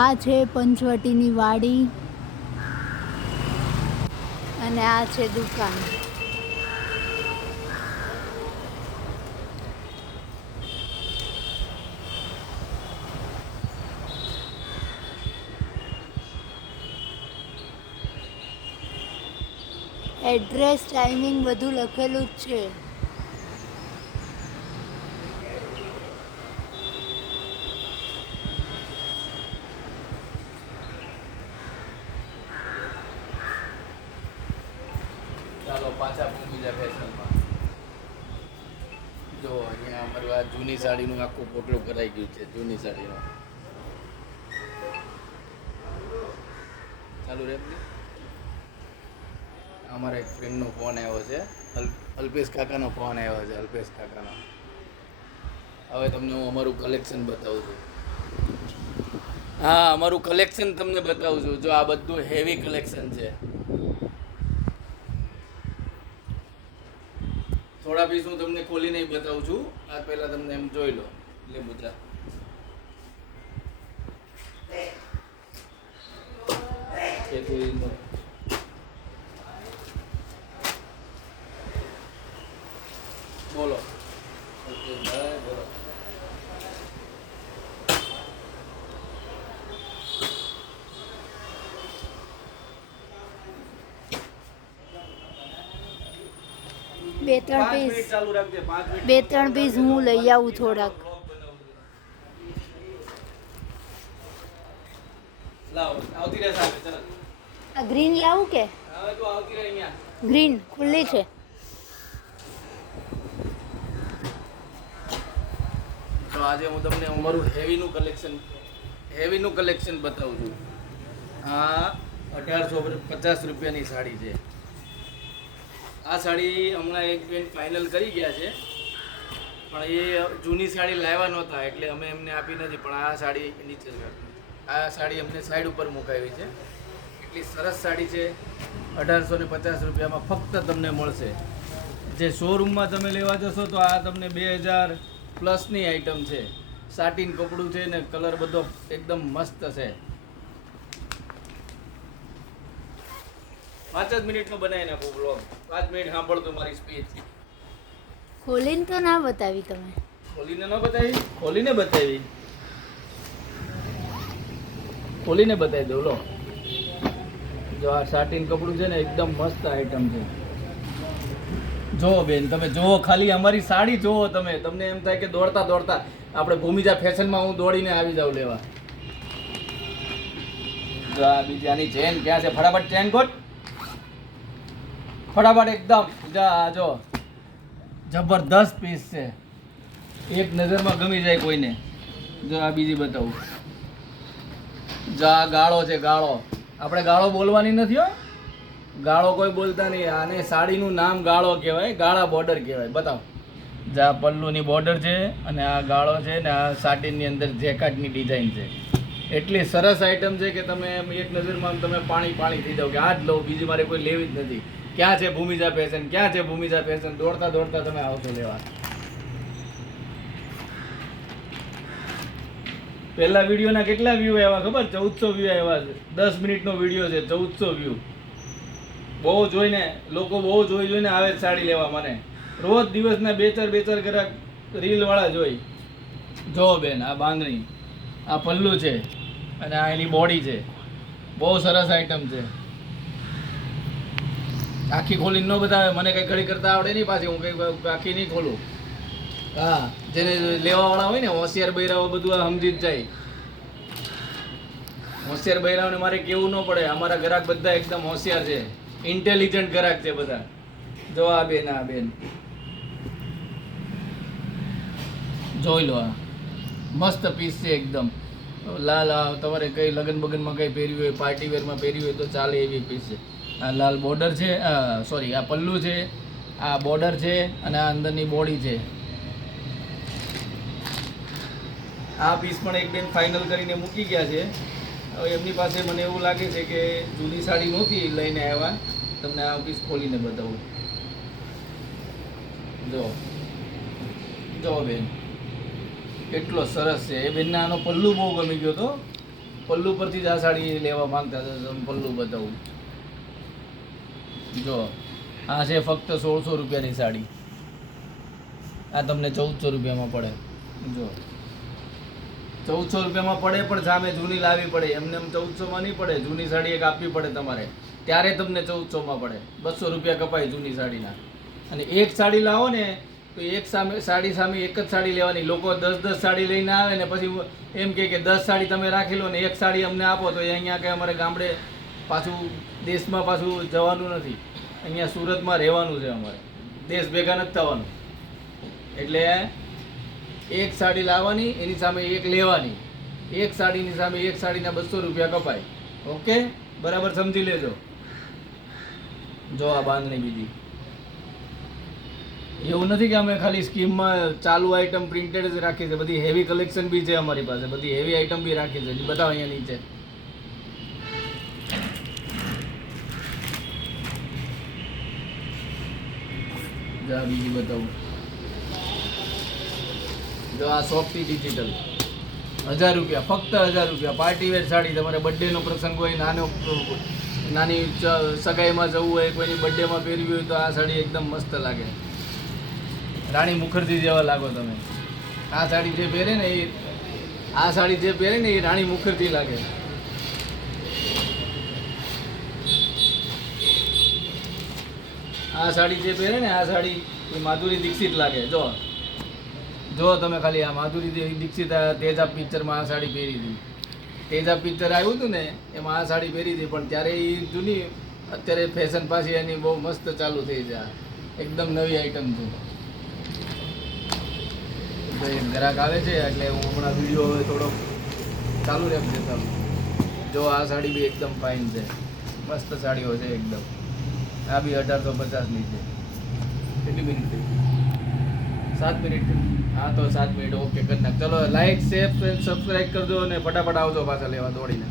આ છે પંચવટીની વાડી અને આ છે દુકાન. એડ્રેસ, ટાઈમિંગ બધું લખેલું જ છે. ચાલો પાછા બીજા ફેશનમાં. જો અહીંયા અમારું આ જૂની સાડીનું આખું પોટલું કરાઈ ગયું છે. જૂની સાડીનું ચાલુ રહે. અમારા એક ફ્રેન્ડનો ફોન આવ્યો છે, અલ્પેશ કાકાનો ફોન આવ્યો છે. અલ્પેશ કાકાનો. હવે તમને હું અમારું કલેક્શન બતાવું છું. હા, અમારું કલેક્શન તમને બતાવું છું. જો આ બધું હેવી કલેક્શન છે. થોડા પીસ હું તમને ખોલીને બતાવું છું. આ પહેલા તમને એમ જોઈ લો. એટલે બધા બોલો. બોલો. બે ત્રણ પીસ હું લઈ આવું થોડાક. આ ગ્રીન લાવું કે ગ્રીન ખુલ્લી છે? તો આજે હું તમને અમારું હેવીનું કલેક્શન બતાવું છું. આ 1850 રૂપિયાની સાડી છે. આ સાડી હમણાં એક બેન ફાઇનલ કરી ગયા છે, પણ એ જૂની સાડી લાવ્યા નહોતા એટલે અમે એમને આપી નથી. પણ આ સાડી નીચે, આ સાડી અમને સાઈડ ઉપર મુકાવી છે. એટલી સરસ સાડી છે. 1850 રૂપિયામાં ફક્ત તમને મળશે. જે શોરૂમમાં તમે લેવા જશો તો આ તમને 2000 પ્લસની આઈટમ છે. સાટીન કપડું છે ને કલર બધો એકદમ મસ્ત છે. 5 જ મિનિટમાં બનાવી નાખો બ્લોગ. 5 મિનિટ સાંભળતો મારી સ્પીચ. ખોલીને તો ના બતાવી તમે. ખોલીને ન બતાવી? ખોલીને બતાવી. ખોલીને બતાવી દો. લો, જો આ સાટીન કપડું છે ને એકદમ મસ્ત આઈટમ છે. જુઓ બેન, તમે જુઓ ખાલી અમારી સાડી જુઓ તમે. તમને એમ થાય કે દોડતા દોડતા આપણે ભૂમિજા ફેશનમાં હું દોડીને આવી જાઉં લેવા. જો આ બીજી આની ચેન ક્યાં છે? ફટાફટ ચેન કોટ. ફટાફટ એકદમ. જા જો જબરદસ્ત પીસ છે. એક નજરમાં ગમી જાય કોઈને. જો આ બીજી બતાવું. જો આ ગાળો છે. ગાળો આપણે ગાળો બોલવાની નથી હો. ગાળો કોઈ બોલતા નહીં. આને સાડીનું નામ ગાળો કહેવાય. ગાળા બોર્ડર કહેવાય. બતાવો. જા પલ્લુની બોર્ડર છે અને આ ગાળો છે ને આ સાટીની અંદર જેકાટની ડિઝાઇન છે. એટલી સરસ આઈટમ છે કે તમે એક નજરમાં તમે પાણી થઈ જાવ કે આ જ લો, બીજી મારે કોઈ લેવી જ નથી. ક્યાં છે ભૂમિજા ફેશન? ક્યાં છે ભૂમિજા ફેશન? દોડતા દોડતા તમે આવશો લેવા. પહેલા વિડીયોના કેટલા વ્યૂ આવ્યા ખબર? 1400 વ્યૂ આવ્યા છે. 10 મિનિટનો વિડીયો છે, 1400 વ્યૂ. બહુ જોઈને લોકો જોઈને આવે સાડી લેવા મને. રોજ દિવસના બે ચાર ગ્રાહક રીલવાળા જોઈ. જો બેન, આ બાંધણી, આ પલ્લું છે અને આ એની બોડી છે. બહુ સરસ આઈટમ છે. આખી ખોલીને ન બતાવે. મને કંઈ ઘડી કરતા આવડે નહીં. પાછી હું કંઈ આખી નહીં ખોલું. હા, જેને લેવાવાળા હોય ને હોશિયાર બૈરાઓ બધું આ સમજી જ જાય. હોશિયાર બૈરાઓને મારે કેવું ન પડે. અમારા ગ્રાહક બધા એકદમ હોશિયાર છે, ઇન્ટેલિજન્ટ ગ્રાહક છે બધા. જો આ બેન, આ બેન જોઈ લો. આ મસ્ત પીસ છે એકદમ લાલ. તમારે કઈ લગ્ન બગનમાં કઈ પહેર્યું હોય, પાર્ટી વેરમાં પહેર્યું હોય તો ચાલે એવી પીસ છે. આ લાલ બોર્ડર છે, સોરી આ પલ્લું છે, આ બોર્ડર છે અને આ અંદરની બોડી છે. આ પીસ પણ એક બેન ફાઇનલ કરીને મૂકી ગયા છે. હવે એમની પાસે મને એવું લાગે છે કે જૂની સાડી નહોતી લઈને આવ્યા. તમને આ પીસ ખોલીને બતાવું. જો બેન, કેટલો સરસ છે. એ બેનને આનો પલ્લુ બહુ ગમી ગયો હતો. પલ્લુ પરથી જ આ સાડી લેવા માંગતા હતા, તમે પલ્લુ બતાવું. જો આ છે ફક્ત 1600 રૂપિયાની સાડી. આ તમને 1400 રૂપિયામાં પડે. જો 1400 રૂપિયામાં પડે, પણ સામે જૂની લાવવી પડે. એમને એમ 1400માં નહીં પડે. જૂની સાડી એક આપવી પડે તમારે, ત્યારે તમને 1400માં પડે. 200 રૂપિયા કપાય જૂની સાડીના. અને એક સાડી લાવો ને તો એક સાડી સામે એક જ સાડી લેવાની. લોકો 10 સાડી લઈને આવે ને પછી એમ કે 10 સાડી તમે રાખી લો ને એક સાડી અમને આપો, તો એ અહીંયા કે અમારે ગામડે પાછું દેશમાં પાછું જવાનું નથી, અહીંયા સુરતમાં રહેવાનું છે અમારે, દેશ ભેગા નથી થવાનું. એટલે એક સાડી લાવવાની, એની સામે એક લેવાની. એક સાડીની સામે એક સાડીના 200 રૂપિયા કપાય. ઓકે, બરાબર સમજી લેજો. જો આ બાંધણી બીજી. એવું નથી કે અમે ખાલી સ્કીમમાં ચાલુ આઈટમ પ્રિન્ટેડ જ રાખી છે, બધી હેવી કલેક્શન બી છે અમારી પાસે, બધી હેવી આઈટમ બી રાખી છે. બતાવો અહીંયા નીચે. જા બીજી બતાવું. જો આ સોફ્ટી ડિજિટલ 1000 રૂપિયા, ફક્ત 1000 રૂપિયા. પાર્ટી વેર સાડી, તમારે બર્થડેનો પ્રસંગ હોય, નાની સગાઈમાં જવું હોય, કોઈની બર્થડેમાં પહેરવી હોય તો આ સાડી એકદમ મસ્ત લાગે. રાણી મુખર્જી જેવા લાગો તમે. આ સાડી જે પહેરે ને એ રાણી મુખર્જી લાગે. આ સાડી જે પહેરે ને આ સાડી એ માધુરી દીક્ષિત લાગે. જો તમે ખાલી આ માધુરી દીક્ષિત તેજાબ પિક્ચરમાં આ સાડી પહેરી હતી. તેજાબ પિક્ચર આવ્યું હતું ને એમાં આ સાડી પહેરી હતી, પણ ત્યારે એ જૂની, અત્યારે ફેશન પાછી એની બહુ મસ્ત ચાલુ થઈ છે. એકદમ નવી આઈટમ છે. ગ્રાહક આવે છે એટલે હું હમણાં વિડીયો હવે થોડો ચાલુ રાખી દેતા. જો આ સાડી બી એકદમ ફાઇન છે, મસ્ત સાડીઓ છે એકદમ. આ બી 1850ની છે. કેટલી મિનિટ થઈ? 7 મિનિટ. હા તો 7 મિનિટ. ઓકે કરી નાખ. ચલો લાઈક, શેર, સબસ્ક્રાઈબ કરજો અને ફટાફટ આવજો પાછા લેવા દોડીને.